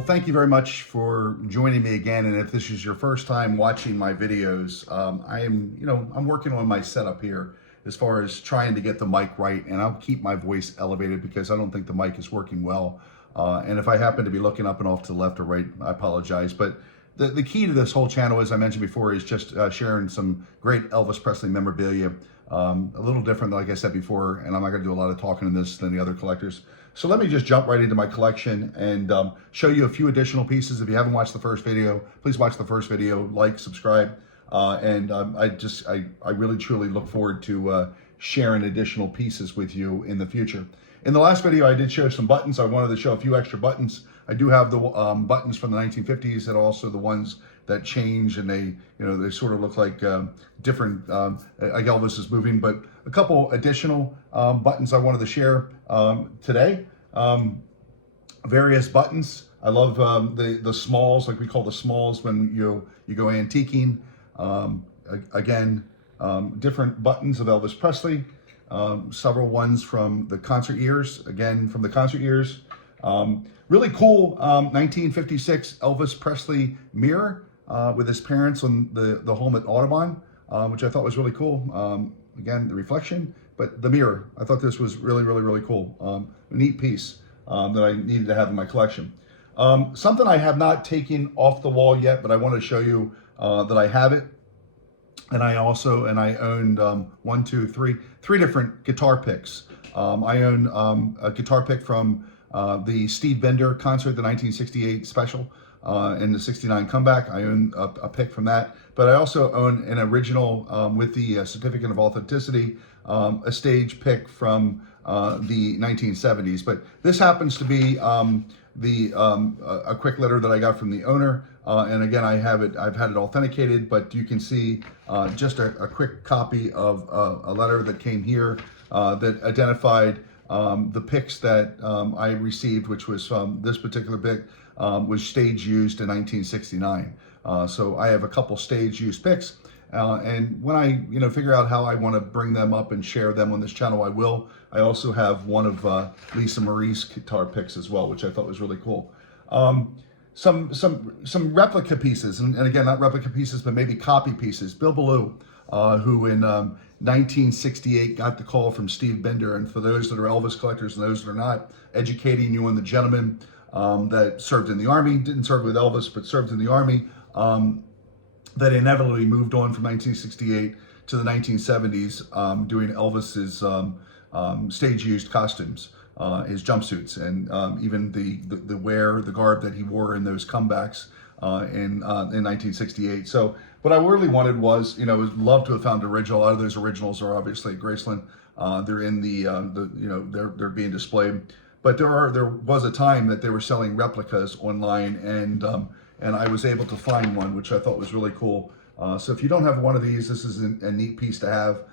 Well, thank you very much for joining me again. And if this is your first time watching my videos, I'm working on my setup here as far as trying to get the mic right, and I'll keep my voice elevated because I don't think the mic is working well. And if I happen to be looking up and off to the left or right, I apologize. But the key to this whole channel, as I mentioned before, is just sharing some great Elvis Presley memorabilia. A little different, like I said before, and I'm not going to do a lot of talking in this than the other collectors. So let me just jump right into my collection and show you a few additional pieces. If you haven't watched the first video, please watch the first video, like, subscribe, I really truly look forward to sharing additional pieces with you in the future. In the last video, I did show some buttons. I wanted to show a few extra buttons. I do have the buttons from the 1950s and also the ones that change, and they sort of look like different, like Elvis is moving, but a couple additional buttons I wanted to share today. Various buttons. I love the smalls, like we call the smalls when you go antiquing. Again, different buttons of Elvis Presley. Several ones from the concert years, again from the concert years. Really cool 1956 Elvis Presley mirror with his parents on the home at Audubon, which I thought was really cool. Again, the reflection, but the mirror. I thought this was really, really, really cool. A neat piece that I needed to have in my collection. Something I have not taken off the wall yet, but I want to show you that I have it. And I owned three different guitar picks. I own a guitar pick from the Steve Bender concert, the 1968 special, and the 69 comeback. I own a pick from that. But I also own an original with the certificate of authenticity, a stage pick from the 1970s. But this happens to be a quick letter that I got from the owner. And again, I've had it authenticated, but you can see just a quick copy of a letter that came here that identified the picks that I received, which was this particular pick was stage used in 1969. So I have a couple stage used picks. And when I figure out how I want to bring them up and share them on this channel, I will. I also have one of Lisa Marie's guitar picks as well, which I thought was really cool. Some replica pieces, and again, not replica pieces, but maybe copy pieces. Bill Ballou, who in 1968 got the call from Steve Bender, and for those that are Elvis collectors and those that are not, educating you on the gentleman that served in the Army, didn't serve with Elvis, but served in the Army, that inevitably moved on from 1968 to the 1970s, doing Elvis's stage-used costumes, his jumpsuits, and even the garb that he wore in those comebacks in 1968. So what I really wanted was, love to have found original. A lot of those originals are obviously at Graceland. They're in they're being displayed. But there was a time that they were selling replicas online, and I was able to find one, which I thought was really cool. So if you don't have one of these, this is a neat piece to have.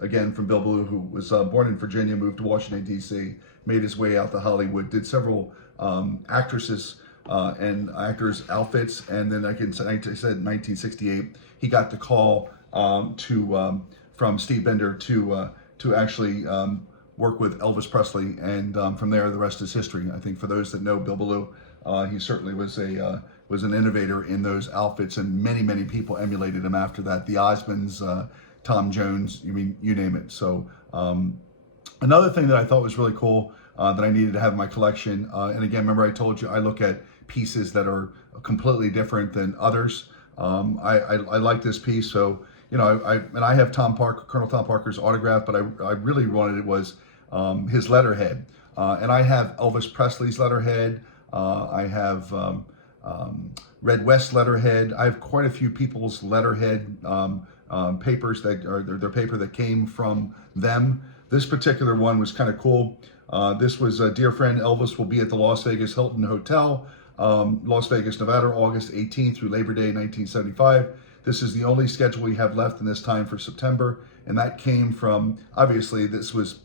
Again, from Bill Ballou, who was born in Virginia, moved to Washington, D.C., made his way out to Hollywood, did several actresses and actors' outfits, and then I said in 1968, he got the call from Steve Bender to actually work with Elvis Presley, and from there, the rest is history. I think for those that know Bill Ballou, he certainly was an innovator in those outfits, and many people emulated him after that. The Osmonds, Tom Jones, you name it. So another thing that I thought was really cool that I needed to have in my collection, and again, remember I told you I look at pieces that are completely different than others. I like this piece, so I have Colonel Tom Parker's autograph, but I really wanted it was his letterhead, and I have Elvis Presley's letterhead. I have Red West letterhead. I have quite a few people's letterhead papers that are their paper that came from them. This particular one was kind of cool. This was a dear friend Elvis will be at the Las Vegas Hilton Hotel, Las Vegas, Nevada, August 18th through Labor Day 1975. This is the only schedule we have left in this time for September, and that came from, obviously this was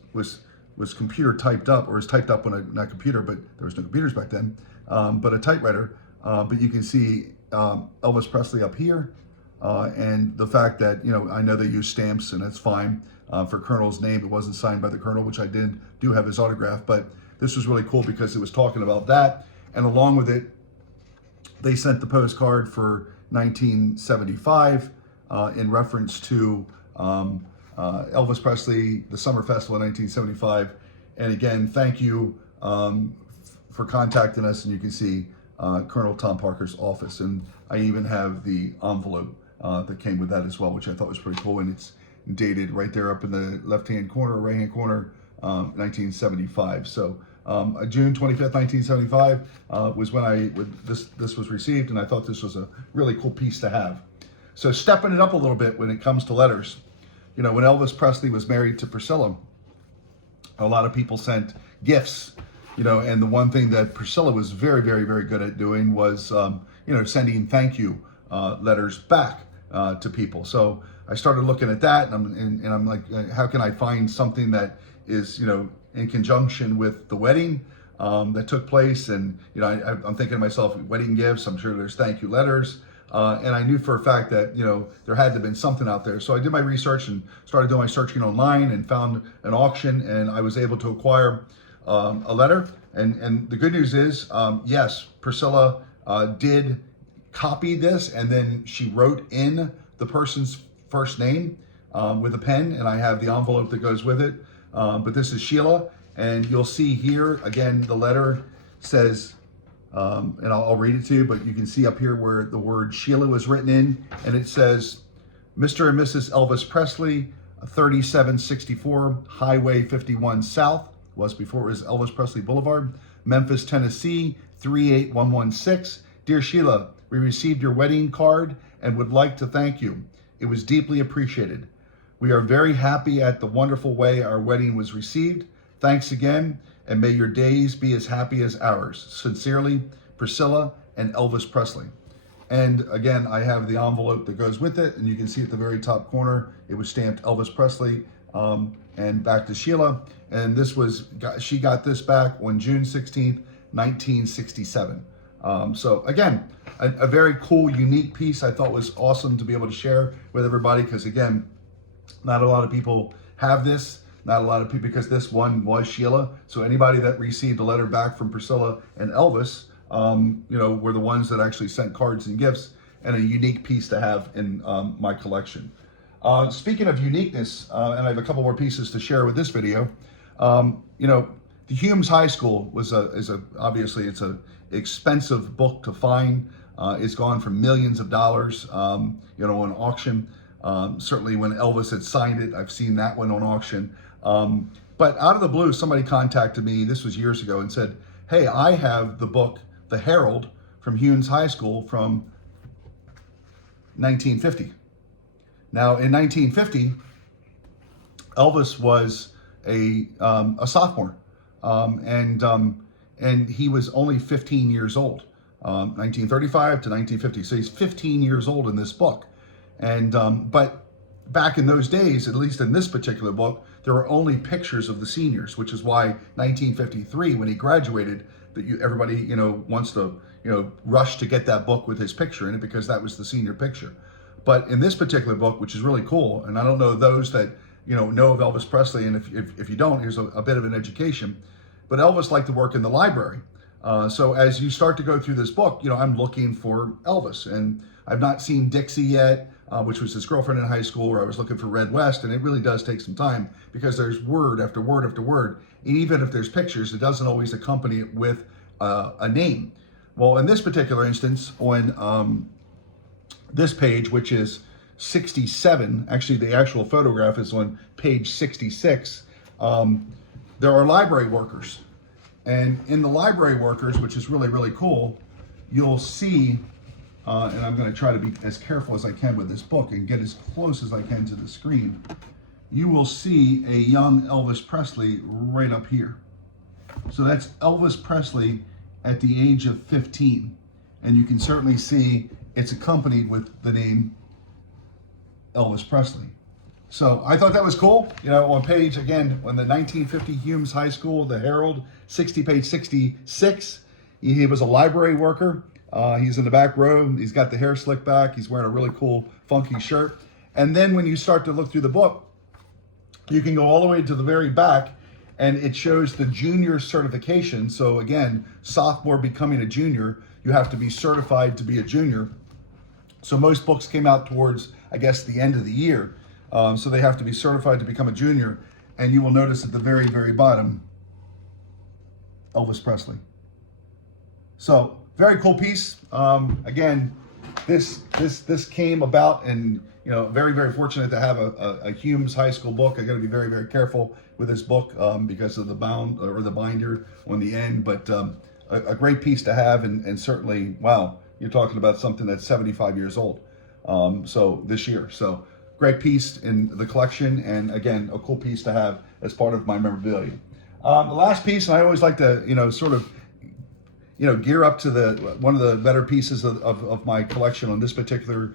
computer typed up, or was typed up on not computer, but there was no computers back then, but a typewriter. But you can see Elvis Presley up here, and the fact that, I know they use stamps, and that's fine. For Colonel's name, it wasn't signed by the Colonel, which I do have his autograph, but this was really cool because it was talking about that, and along with it, They sent the postcard for 1975 in reference to Elvis Presley, the Summer Festival in 1975. And again, thank you for contacting us. And you can see Colonel Tom Parker's office. And I even have the envelope that came with that as well, which I thought was pretty cool. And it's dated right there up in the left-hand corner, right-hand corner, 1975. So June 25th, 1975 was when this was received, and I thought this was a really cool piece to have. So stepping it up a little bit when it comes to letters. You know, when Elvis Presley was married to Priscilla, a lot of people sent gifts, you know, and the one thing that Priscilla was very, very, very good at doing was, you know, sending thank you letters back to people. So I started looking at that, and I'm like, how can I find something that is, you know, in conjunction with the wedding that took place? And, you know, I'm thinking to myself, wedding gifts, I'm sure there's thank you letters. And I knew for a fact that, you know, there had to have been something out there. So I did my research and started doing my searching online and found an auction, and I was able to acquire a letter. And the good news is, yes, Priscilla did copy this, and then she wrote in the person's first name with a pen, and I have the envelope that goes with it. But this is Sheila, and you'll see here, again, the letter says, and I'll read it to you, but you can see up here where the word Sheila was written in, and it says, Mr. and Mrs. Elvis Presley, 3764 Highway 51 South, was before it was Elvis Presley Boulevard, Memphis, Tennessee, 38116. Dear Sheila, we received your wedding card and would like to thank you. It was deeply appreciated. We are very happy at the wonderful way our wedding was received. Thanks again, and may your days be as happy as ours. Sincerely, Priscilla and Elvis Presley. And again, I have the envelope that goes with it, and you can see at the very top corner, it was stamped Elvis Presley, and back to Sheila. And this was, she got this back on June 16th, 1967. So again, a very cool, unique piece I thought was awesome to be able to share with everybody, because again, not a lot of people have this, not a lot of people, because this one was Sheila. So anybody that received a letter back from Priscilla and Elvis, you know, were the ones that actually sent cards and gifts, and a unique piece to have in my collection. Speaking of uniqueness, and I have a couple more pieces to share with this video. You know, the Humes High School obviously it's a expensive book to find. It's gone for millions of dollars, you know, on auction. Certainly when Elvis had signed it, I've seen that one on auction. But out of the blue, somebody contacted me, this was years ago, and said, hey, I have the book, The Herald, from Humes High School from 1950. Now, in 1950, Elvis was a sophomore, and he was only 15 years old, 1935 to 1950. So he's 15 years old in this book. And but back in those days, at least in this particular book, there were only pictures of the seniors, which is why 1953, when he graduated, that everybody, you know, wants to, you know, rush to get that book with his picture in it, because that was the senior picture. But in this particular book, which is really cool, and I don't know those that, you know of Elvis Presley, and if you don't, here's a bit of an education. But Elvis liked to work in the library. So as you start to go through this book, you know, I'm looking for Elvis, and I've not seen Dixie yet, which was his girlfriend in high school, where I was looking for Red West, and it really does take some time, because there's word after word after word, and even if there's pictures, it doesn't always accompany it with a name. Well, in this particular instance, on this page, which is 67, actually the actual photograph is on page 66, there are library workers. And in the library workers, which is really, really cool, you'll see, and I'm going to try to be as careful as I can with this book and get as close as I can to the screen, you will see a young Elvis Presley right up here. So that's Elvis Presley at the age of 15. And you can certainly see it's accompanied with the name Elvis Presley. So I thought that was cool. You know, on page, again, on the 1950 Humes High School, the Herald, page 66, he was a library worker. He's in the back row. He's got the hair slicked back. He's wearing a really cool, funky shirt. And then when you start to look through the book, you can go all the way to the very back, and it shows the junior certification. So again, sophomore becoming a junior. you have to be certified to be a junior. So most books came out towards, I guess, the end of the year. So they have to be certified to become a junior. And you will notice at the very, very bottom, Elvis Presley. So very cool piece. Again, this came about, and very, very fortunate to have a Humes High School book. I got to be very, very careful with this book because of the binder on the end. But a great piece to have, and certainly, wow, you're talking about something that's 75 years old. So this year, so great piece in the collection, and again, a cool piece to have as part of my memorabilia. The last piece, and I always like to, sort of, gear up to one of the better pieces of my collection on this particular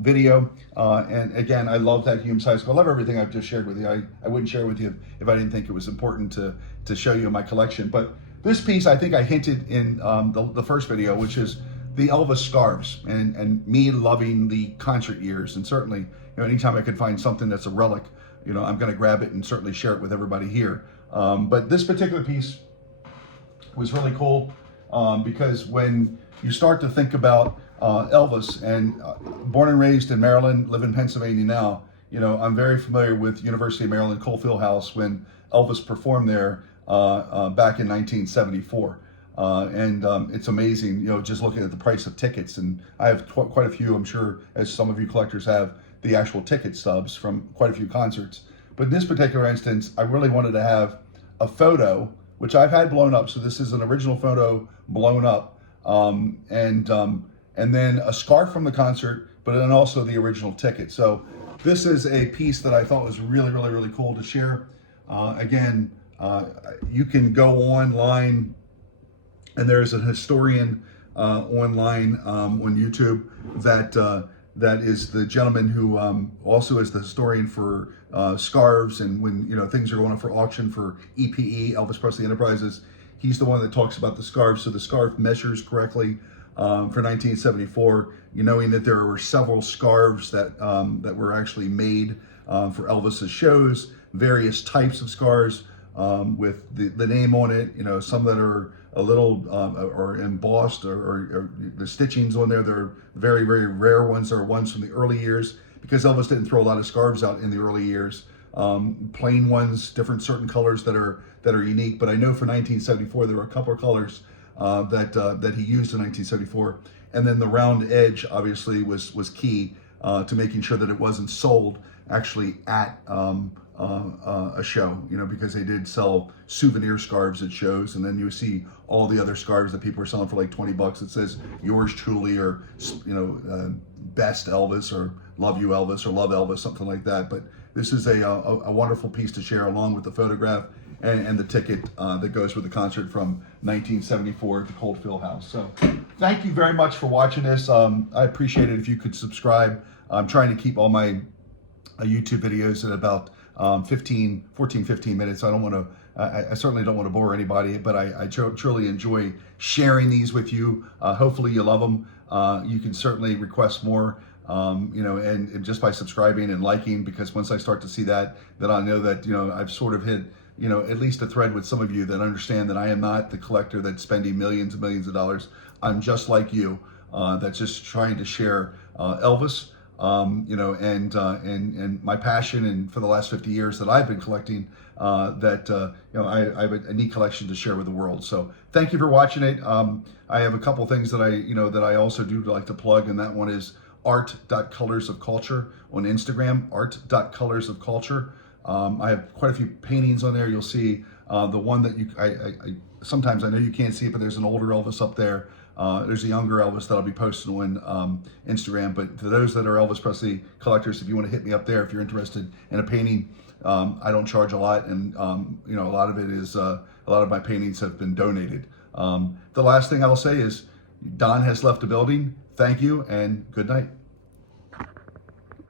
video. And again, I love that Humes High School. I love everything I've just shared with you. I wouldn't share with you if I didn't think it was important to show you my collection. But this piece, I think I hinted in the first video, which is the Elvis scarves, and me loving the concert years. And certainly, anytime I could find something that's a relic, I'm going to grab it and certainly share it with everybody here. But this particular piece was really cool because when you start to think about Elvis, and born and raised in Maryland, live in Pennsylvania now, I'm very familiar with University of Maryland Cole Fieldhouse when Elvis performed there back in 1974. And it's amazing, just looking at the price of tickets. And I have quite a few, I'm sure, as some of you collectors have, the actual ticket stubs from quite a few concerts. But in this particular instance, I really wanted to have a photo, which I've had blown up. So this is an original photo blown up, and then a scarf from the concert, but then also the original ticket. So this is a piece that I thought was really, really, really cool to share. Again, you can go online, and there's a historian online on YouTube that is the gentleman who also is the historian for scarves, and when things are going up for auction for EPE, Elvis Presley Enterprises, he's the one that talks about the scarves. So the scarf measures correctly for 1974. Knowing that there were several scarves that were actually made for Elvis's shows, various types of scarves with the name on it. Some that are a little or embossed, or the stitchings on there. They're very, very rare ones. Are ones from the early years, because Elvis didn't throw a lot of scarves out in the early years. Plain ones, different certain colors that are unique. But I know for 1974 there were a couple of colors that he used in 1974, and then the round edge obviously was key to making sure that it wasn't sold actually at a show, because they did sell souvenir scarves at shows, and then you see all the other scarves that people are selling for like $20. It says yours truly, or best Elvis, or love you Elvis, or love Elvis, something like that. But this is a wonderful piece to share, along with the photograph and the ticket that goes with the concert from 1974 at the Cole Fieldhouse. So thank you very much for watching this. I appreciate it if you could subscribe. I'm trying to keep all my YouTube videos at about 15 minutes. I certainly don't want to bore anybody, but I truly enjoy sharing these with you. Hopefully you love them. You can certainly request more, and just by subscribing and liking, because once I start to see that I know that, I've sort of hit, at least a thread with some of you that understand that I am not the collector that's spending millions and millions of dollars. I'm just like you, that's just trying to share Elvis. And my passion, and for the last 50 years that I've been collecting, I have a neat collection to share with the world. So thank you for watching it. I have a couple things that I also do like to plug, and that one is art.colorsofculture on Instagram, art.colorsofculture. I have quite a few paintings on there. You'll see the one that sometimes I know you can't see it, but there's an older Elvis up there. There's a younger Elvis that I'll be posting on Instagram. But for those that are Elvis Presley collectors, if you want to hit me up there, if you're interested in a painting, I don't charge a lot, and a lot of it is a lot of my paintings have been donated. The last thing I'll say is Don has left the building. Thank you and good night.